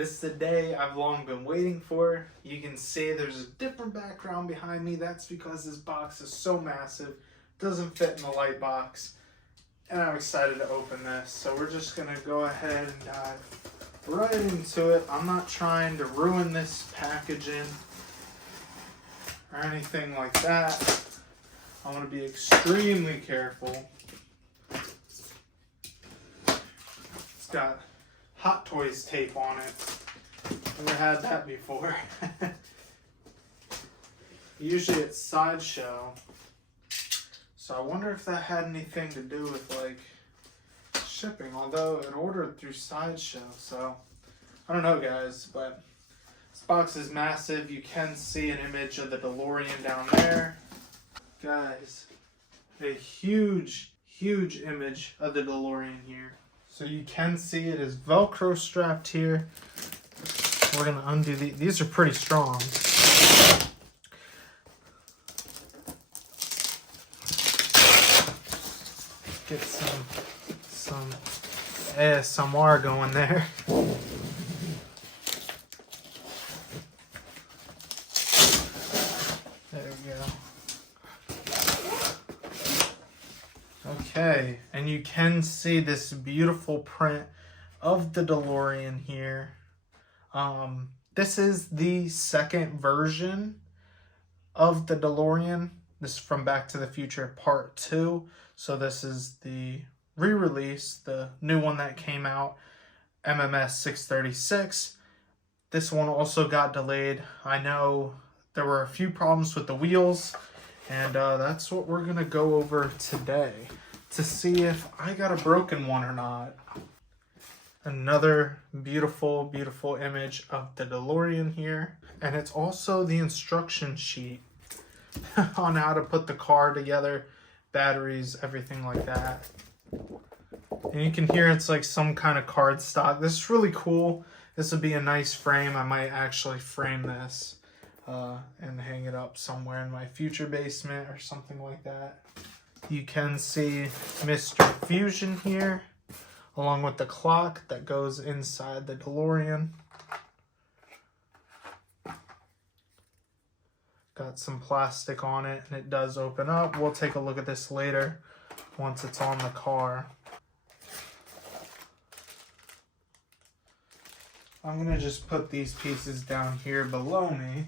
This is the day I've long been waiting for. You can see there's a different background behind me. That's because this box is so massive, doesn't fit in the light box. And I'm excited to open this. So we're just gonna go ahead and dive right into it. I'm not trying to ruin this packaging or anything like that. I want to be extremely careful. It's got Hot Toys tape on it. Never had that before. Usually it's Sideshow. So I wonder if that had anything to do with like shipping, although it ordered through Sideshow. So I don't know, guys, but this box is massive. You can see an image of the DeLorean down there. Guys, a huge image of the DeLorean here. So you can see it is Velcro strapped here. We're gonna undo these are pretty strong. Get some ASMR going there. There we go. Okay, and you can see this beautiful print of the DeLorean here. This is the second version of the DeLorean. This is from Back to the Future Part 2. So this is the re-release, the new one that came out, MMS 636. This one also got delayed. I know there were a few problems with the wheels, and that's what we're gonna go over today to see if I got a broken one or not. Another beautiful image of the DeLorean here, and it's also the instruction sheet on how to put the car together, batteries, everything like that. And you can hear it's like some kind of card stock. This is really cool. This would be a nice frame. I might actually frame this and hang it up somewhere in my future basement or something like that. You can see Mr. Fusion here, along with the clock that goes inside the DeLorean. Got some plastic on it, and it does open up. We'll take a look at this later once it's on the car. I'm gonna just put these pieces down here below me.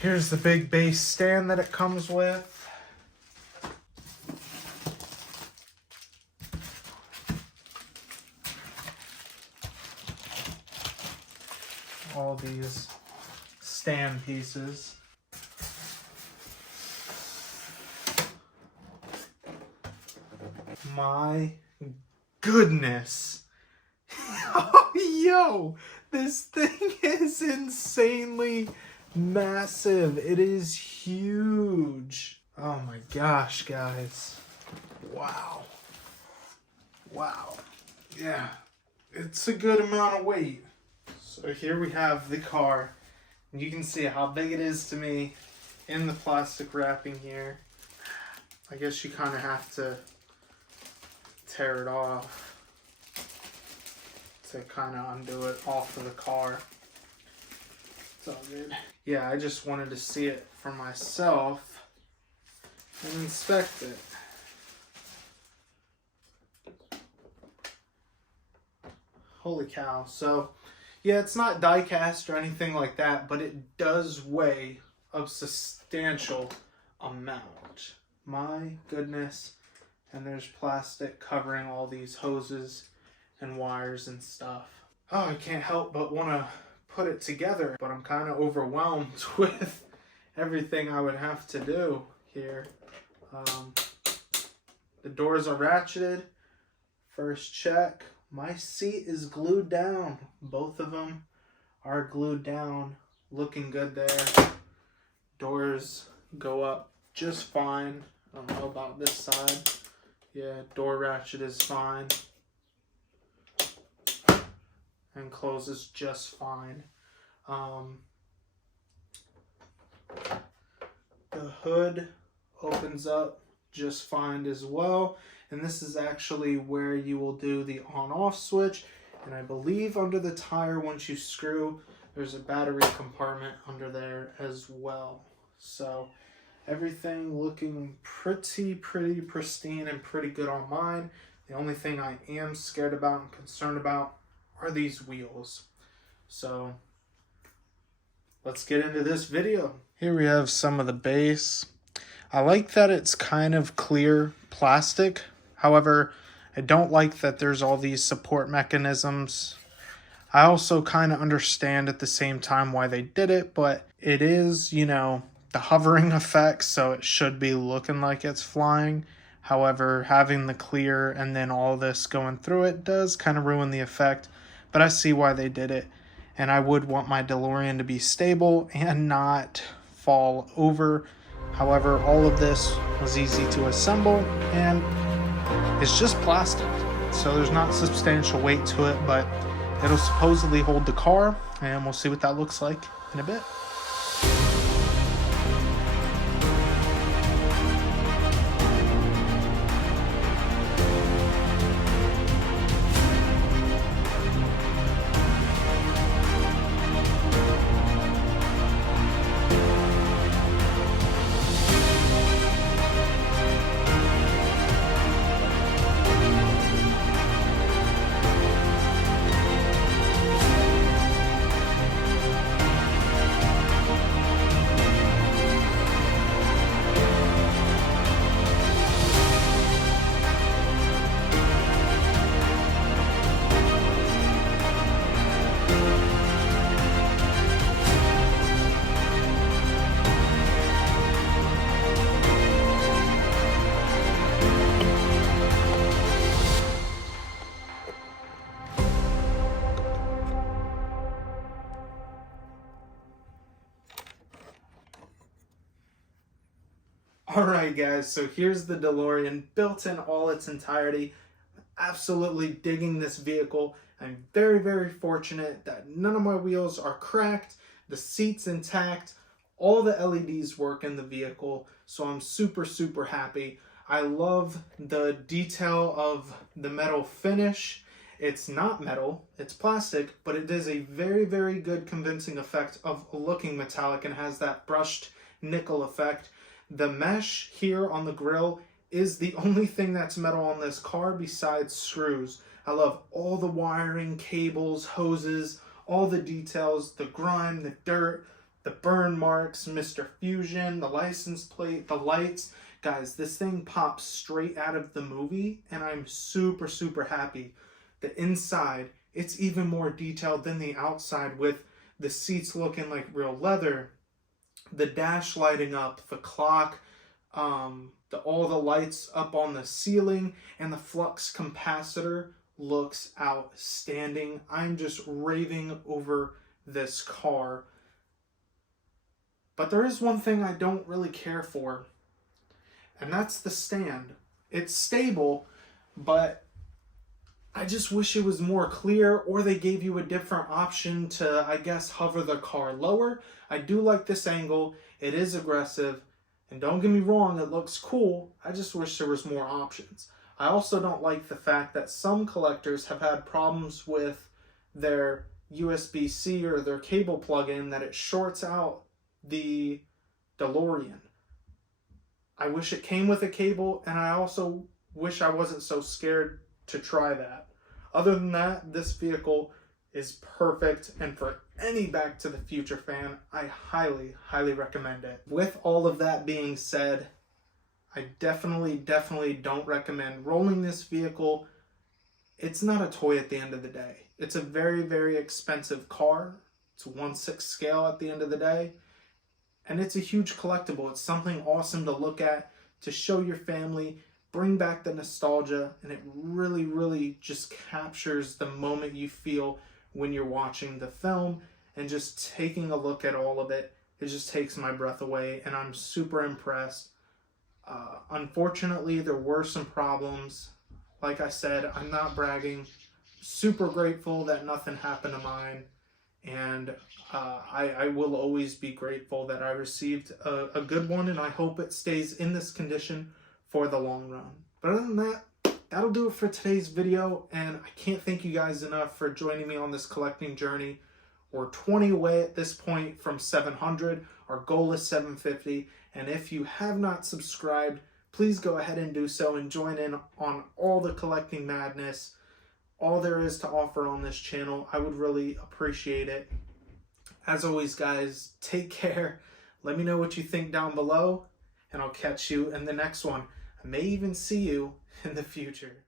Here's the big base stand that it comes with. All these stand pieces. My goodness. Oh, yo, this thing is insanely massive. It is huge. Oh my gosh, guys. Wow. Yeah, it's a good amount of weight. So here we have the car. You can see how big it is to me in the plastic wrapping here. I guess you kind of have to tear it off to kind of undo it off of the car. It's all good. Yeah, I just wanted to see it for myself and inspect it. Holy cow. So, yeah, it's not die cast or anything like that, but it does weigh a substantial amount. My goodness. And there's plastic covering all these hoses and wires and stuff. Oh, I can't help but want to put it together, but I'm kind of overwhelmed with everything I would have to do here. The doors are ratcheted. First check. My seat is glued down. Both of them are glued down. Looking good there. Doors go up just fine. I don't know about this side. Yeah, door ratchet is fine. And closes just fine. The hood opens up just fine as well. And this is actually where you will do the on-off switch. And I believe under the tire, once you screw, there's a battery compartment under there as well. So everything looking pretty pristine and pretty good on mine. The only thing I am scared about and concerned about are these wheels. So let's get into this video. Here we have some of the base. I like that it's kind of clear plastic. However, I don't like that there's all these support mechanisms. I also kind of understand at the same time why they did it, but it is, you know, the hovering effect, so it should be looking like it's flying. However, having the clear and then all this going through it does kind of ruin the effect, but I see why they did it. And I would want my DeLorean to be stable and not fall over. However, all of this was easy to assemble, and it's just plastic, so there's not substantial weight to it, but it'll supposedly hold the car, and we'll see what that looks like in a bit. Alright guys, so here's the DeLorean built in all its entirety. Absolutely digging this vehicle. I'm very fortunate that none of my wheels are cracked, the seat's intact, all the LEDs work in the vehicle, so I'm super happy. I love the detail of the metal finish. It's not metal, it's plastic, but it does a very good convincing effect of looking metallic and has that brushed nickel effect. The mesh here on the grill is the only thing that's metal on this car besides screws. I love all the wiring, cables, hoses, all the details, the grime, the dirt, the burn marks, Mr. Fusion, the license plate, the lights. Guys, this thing pops straight out of the movie, and I'm super happy. The inside, it's even more detailed than the outside, with the seats looking like real leather, the dash lighting up, the clock, all the lights up on the ceiling, and the flux capacitor looks outstanding. I'm just raving over this car. But there is one thing I don't really care for, and that's the stand. It's stable, but I just wish it was more clear, or they gave you a different option to, I guess, hover the car lower. I do like this angle. It is aggressive. And don't get me wrong, it looks cool. I just wish there was more options. I also don't like the fact that some collectors have had problems with their USB-C or their cable plug-in, that it shorts out the DeLorean. I wish it came with a cable, and I also wish I wasn't so scared to try that. Other than that, this vehicle is perfect, and for any Back to the Future fan, I highly recommend it. With all of that being said, I definitely don't recommend rolling this vehicle. It's not a toy at the end of the day. It's a very expensive car. It's a 1/6 scale at the end of the day, and it's a huge collectible. It's something awesome to look at, to show your family, bring back the nostalgia, and it really just captures the moment you feel when you're watching the film, and just taking a look at all of it. It just takes my breath away, and I'm super impressed. Unfortunately, there were some problems. Like I said, I'm not bragging. Super grateful that nothing happened to mine, and I will always be grateful that I received a good one, and I hope it stays in this condition for the long run. But other than that, that'll do it for today's video, and I can't thank you guys enough for joining me on this collecting journey. We're 20 away at this point from 700. Our goal is 750, and if you have not subscribed, please go ahead and do so and join in on all the collecting madness, all there is to offer on this channel. I would really appreciate it. As always, guys, take care. Let me know what you think down below, and I'll catch you in the next one. I may even see you in the future.